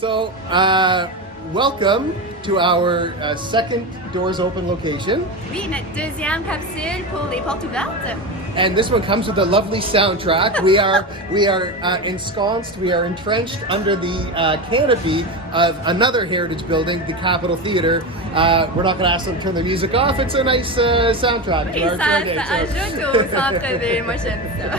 So, welcome to our second Doors Open location. Oui, notre deuxième capsule pour les portes ouvertes. And this one comes with a lovely soundtrack. We are ensconced, we are entrenched under the canopy of another heritage building, the Capitol Theater. We're not going to ask them to turn the music off. It's a nice soundtrack. Et ça ajoute au centre-ville. Moi, j'aime ça.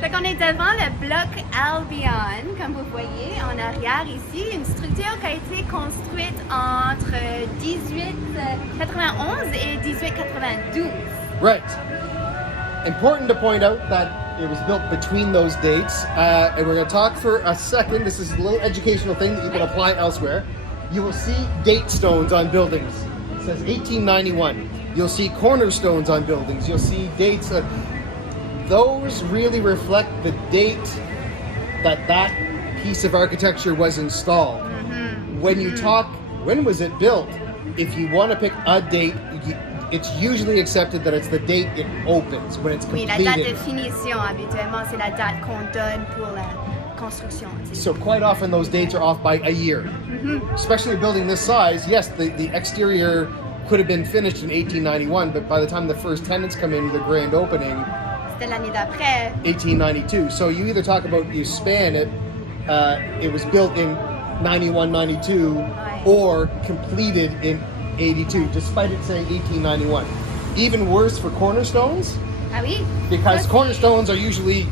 Fait qu'on est devant le bloc Albion, comme vous voyez en arrière ici, une structure qui a été construite entre 1891 et 1892. Right. Important to point out that it was built between those dates, and we're going to talk for a second. This is a little educational thing that you can apply elsewhere. You will see date stones on buildings. It says 1891. You'll see cornerstones on buildings. You'll see dates. Those really reflect the date that piece of architecture was installed. Mm-hmm. When you talk, when was it built? If you want to pick a date, it's usually accepted that it's the date it opens, when it's completed. Oui, la date de finition, habituellement, c'est la date qu'on donne pour la construction. So quite often those dates are off by a year. Mm-hmm. Especially a building this size, yes, the exterior could have been finished in 1891, but by the time the first tenants come in, the grand opening, c'était l'année d'après. 1892. So you either talk about, you span it, it was built in 91, 92, right, or completed in 82, despite it saying 1891. Even worse for cornerstones. Ah oui? Because cornerstones are usually,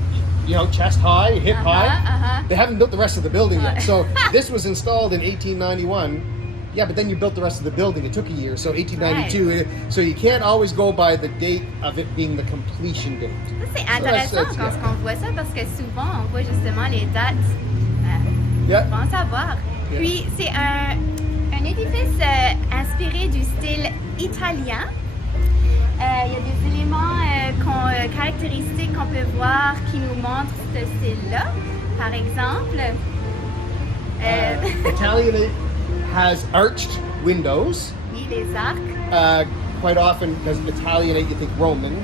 you know, chest high, hip high. They haven't built the rest of the building yet. So this was installed in 1891. Yeah, but then you built the rest of the building. It took a year, so 1892. Right. So you can't always go by the date of it being the completion date. C'est intéressant quand on voit ça parce que souvent on voit justement les dates. Bon à savoir. Puis c'est un édifice inspiré du style italien. Il y a des éléments caractéristiques qu'on peut voir qui nous montrent ce style-là. Par exemple, Italianate has arched windows. Oui, les arcs. Quite often, because Italianate, you think Roman,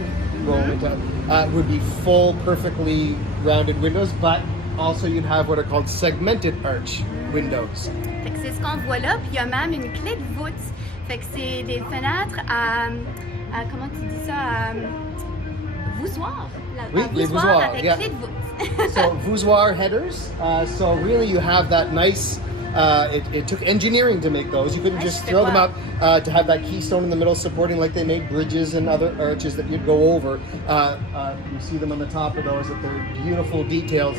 would be full, perfectly rounded windows, but also you'd have what are called segmented arch windows. C'est ce qu'on voit là, puis il y a même une clé de voûte. Fait que c'est des fenêtres à comment tu dis ça, voussoirs. Oui, les voussoirs avec clé de voûte. So voussoir headers. So really you have that nice, it took engineering to make those. You couldn't just throw them up to have that keystone in the middle supporting like they made bridges and other arches that you'd go over. You see them on the top of those, that they're beautiful details.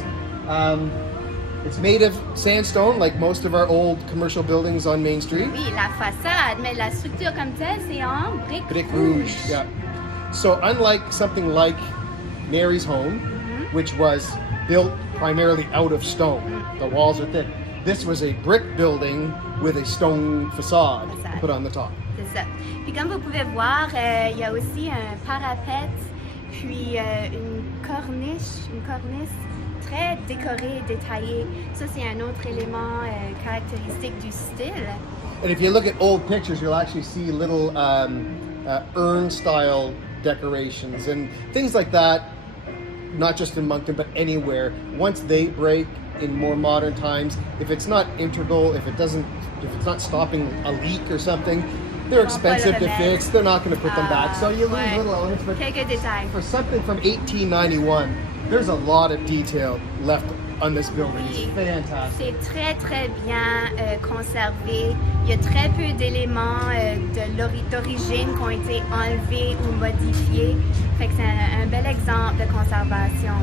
It's made of sandstone, like most of our old commercial buildings on Main Street. Oui, la façade, mais la structure comme telle, c'est en brique rouge. Yeah. So unlike something like Mary's home, which was built primarily out of stone, the walls are thick. This was a brick building with a stone facade put on the top. C'est ça. Puis comme vous pouvez voir, il y a aussi un parapet, puis une corniche très décorée, détaillée. Ça, c'est un autre élément caractéristique du style. And if you look at old pictures, you'll actually see little urn-style decorations and things like that, not just in Moncton, but anywhere. Once they break in more modern times, if it's not integral, if it's not stopping a leak or something, they're expensive to fix. They're not going to put them back. So you lose little elements. But for something from 1891, there's a lot of detail left on this building. It's fantastic. C'est très très bien conservé. Il y a très peu d'éléments d'origine qui ont été enlevés ou modifiés. Fait que c'est un bel exemple de conservation.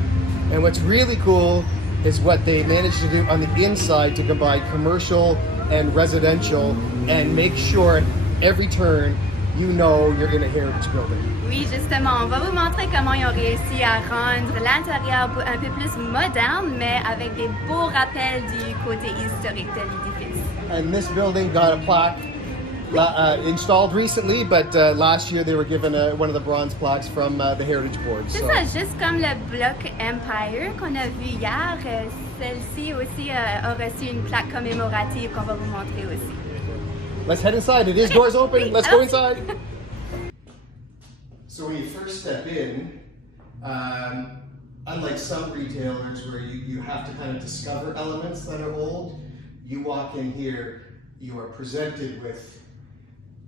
And what's really cool is what they managed to do on the inside to combine commercial and residential and make sure at every turn you know you're in a heritage building. Oui, justement, on va vous montrer comment ils ont réussi à rendre l'intérieur un peu plus moderne, mais avec des beaux rappels du côté historique de l'édifice. And this building got a plaque installed recently, but last year they were given one of the bronze plaques from the Heritage Board. C'est ça, juste comme le bloc Empire qu'on a vu hier, celle-ci aussi a reçu une plaque commémorative qu'on va vous montrer aussi. Let's head inside. It is doors open. Let's go inside. So when you first step in, unlike some retailers where you have to kind of discover elements that are old, you walk in here, you are presented with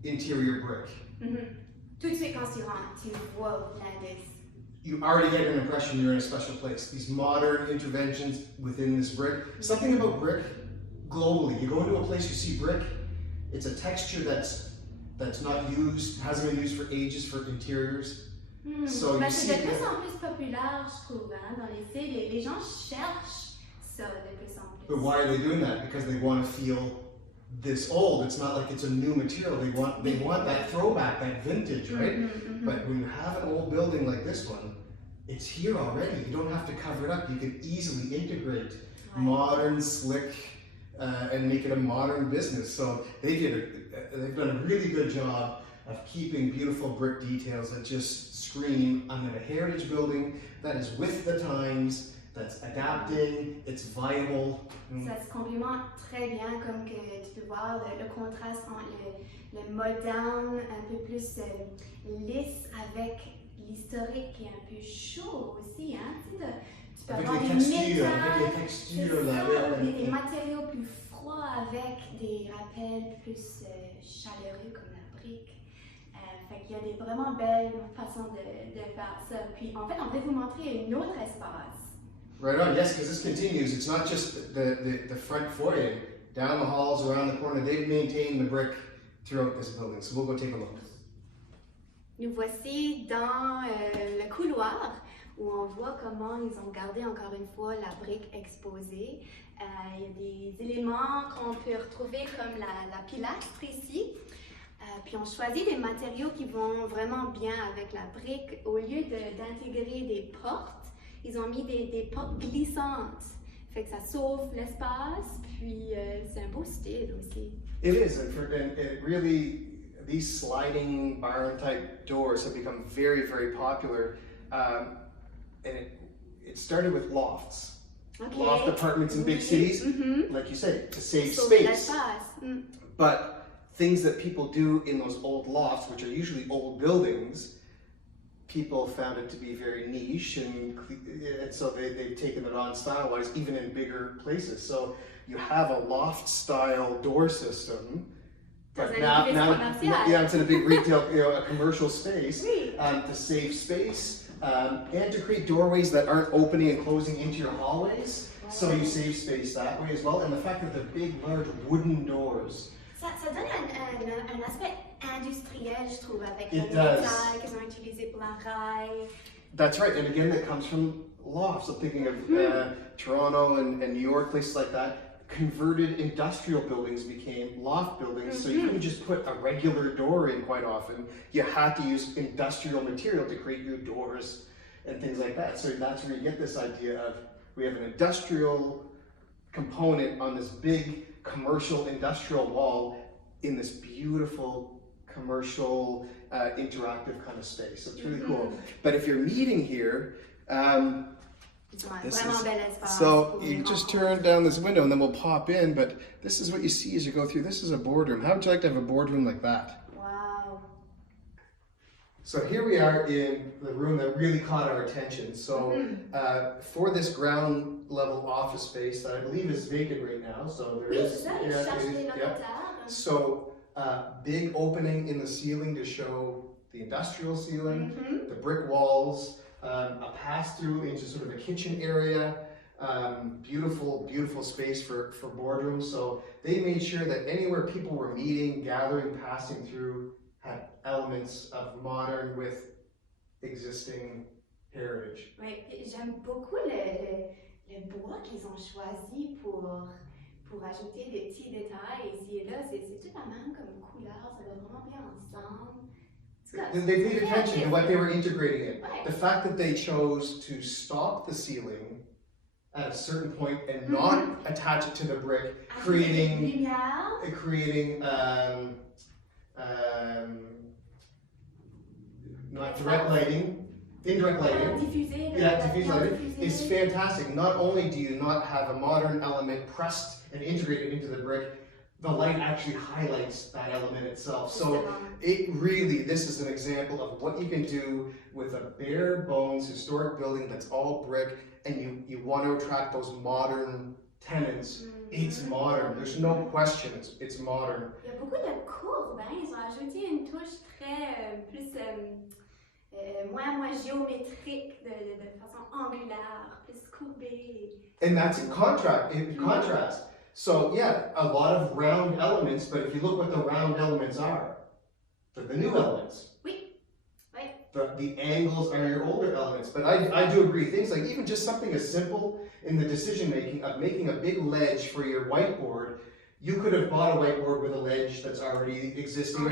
interior brick. Tout de suite quand tu rentres, tu vois l'indice. You already get an impression you're in a special place. These modern interventions within this brick. Something about brick, globally, you go into a place, you see brick, it's a texture that's not used, hasn't been used for ages for interiors. So you see, c'est de plus en plus populaire, je trouve, hein, dans les villes. Les gens cherchent ça de plus en plus. But why are they doing that? Because they want to feel this old. It's not like it's a new material. They want that throwback, that vintage, right? But when you have an old building like this one, it's here already. You don't have to cover it up. You can easily integrate modern, slick, and make it a modern business. So they've done a really good job of keeping beautiful brick details that just scream, I'm in a heritage building that is with the times, that's adapting, it's viable. Ça se complémente très bien, comme que tu peux voir le contraste entre le moderne, un peu plus lisse, avec l'historique qui est un peu chaud aussi. Hein? Tu peux avoir des métals, des matériaux plus froids avec des rappels plus chaleureux comme la brique. Fait qu'il y a des vraiment belles façons de faire ça. Puis en fait, on va vous montrer un autre espace. Right on, yes, because this continues. It's not just the front foyer. Down the halls, around the corner, they've maintained the brick throughout this building. So we'll go take a look. Nous voici dans le couloir où on voit comment ils ont gardé encore une fois la brique exposée. Il y a des éléments qu'on peut retrouver comme la pilastre ici. Puis on choisit des matériaux qui vont vraiment bien avec la brique. Au lieu d'intégrer des portes, ils ont mis des portes glissantes. Fait que ça sauve l'espace, puis c'est un beau style aussi. It is, and it really, these sliding barn type doors have become very, very popular. And it started with lofts. Okay. Loft apartments in big cities, like you say, to save space. But things that people do in those old lofts, which are usually old buildings, people found it to be very niche, and so they've taken it on style-wise, even in bigger places. So you have a loft-style door system, but now it's in a big retail, a commercial space, to save space, and to create doorways that aren't opening and closing into your hallways. So you save space that way as well, and the fact that they're big, large wooden doors. Ça donne un aspect industriel, je trouve, avec les métals qu'ils ont utilisés pour la rail. That's right, and again, that comes from lofts. I'm thinking of Toronto and New York, places like that. Converted industrial buildings became loft buildings, so you couldn't just put a regular door in quite often. You had to use industrial material to create your doors and things like that. So that's where you get this idea of, we have an industrial component on this big commercial industrial wall in this beautiful commercial interactive kind of space. So it's really cool. But if you're meeting here, so you just turn down this window and then we'll pop in, but this is what you see as you go through. This is a boardroom. How would you like to have a boardroom like that? Wow. So here we are in the room that really caught our attention. So for this ground level office space that I believe is vacant right now, so there is, so big opening in the ceiling to show the industrial ceiling, the brick walls, a pass-through into sort of a kitchen area, beautiful, beautiful space for boardrooms. So they made sure that anywhere people were meeting, gathering, passing through, had elements of modern with existing heritage. Oui, j'aime beaucoup le bois qu'ils ont choisi pour ajouter des petits détails ici et là. C'est tout la même comme couleur, ça va vraiment bien ensemble. They paid attention to what they were integrating in. The fact that they chose to stop the ceiling at a certain point and not attach it to the brick, creating not direct lighting, indirect lighting. Diffuse lighting is fantastic. Not only do you not have a modern element pressed and integrated into the brick, the light actually highlights that element itself. So it really, this is an example of what you can do with a bare bones historic building that's all brick, and you want to attract those modern tenants, it's modern. There's no question, it's modern. Il y a beaucoup de courbes, hein? Ils ont ajouté une touche très moins géométrique, de façon angulaire, plus courbée. And that's in contrast. So yeah, a lot of round elements, but if you look what the round elements are, they're the new elements. Oui, oui. The angles are your older elements. But I do agree, things like even just something as simple in the decision making of making a big ledge for your whiteboard, you could have bought a whiteboard with a ledge that's already existing.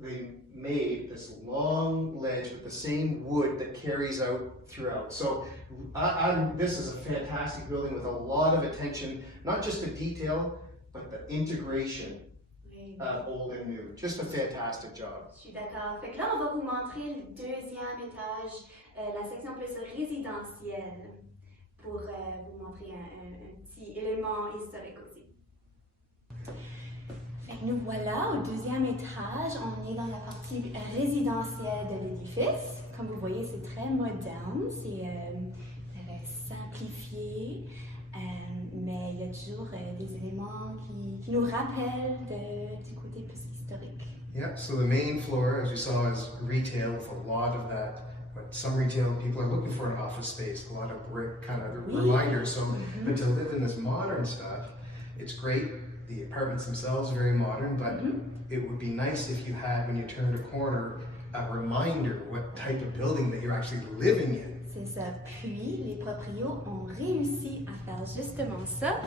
They made this long ledge with the same wood that carries out throughout. So this is a fantastic building with a lot of attention, not just to detail, but the integration of old and new. Just a fantastic job. Je suis d'accord. Fait que là, on va vous montrer le deuxième étage, la section plus résidentielle, pour vous montrer un petit élément historique aussi. Fait que nous voilà au deuxième étage. On est dans la partie résidentielle de l'édifice. Comme vous voyez, c'est très moderne, c'est simplifié, mais il y a toujours des éléments qui nous rappellent du côté plus historique. Yeah, so the main floor, as you saw, is retail with a lot of that. But some retail people are looking for an office space, a lot of brick kind of reminders. So, but to live in this modern stuff, it's great. The apartments themselves are very modern, but it would be nice if you had, when you turned a corner, a reminder what type of building that you're actually living in. C'est ça. Puis, les proprios ont réussi à faire justement ça.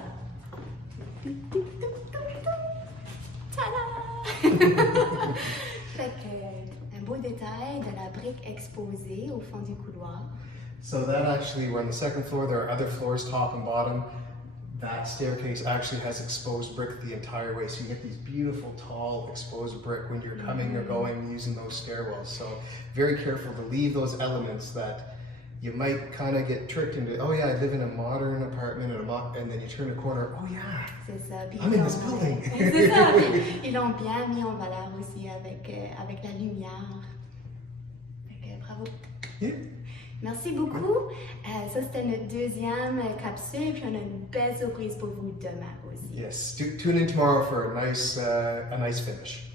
Tada! Fait que, un beau détail de la brique exposée au fond du couloir. So that actually, we're on the second floor, there are other floors, top and bottom. That staircase actually has exposed brick the entire way, so you get these beautiful, tall, exposed brick when you're coming or going using those stairwells. So very careful to leave those elements that you might kind of get tricked into, oh yeah, I live in a modern apartment, and then you turn a corner, oh yeah, c'est ça. Puis I'm in this building. C'est ça, ils l'ont bien mis en valeur aussi avec la lumière. Fait que, bravo. Yeah. Merci beaucoup. Ça, c'était notre deuxième capsule, puis on a une belle surprise pour vous demain aussi. Yes, tune in tomorrow for a nice finish.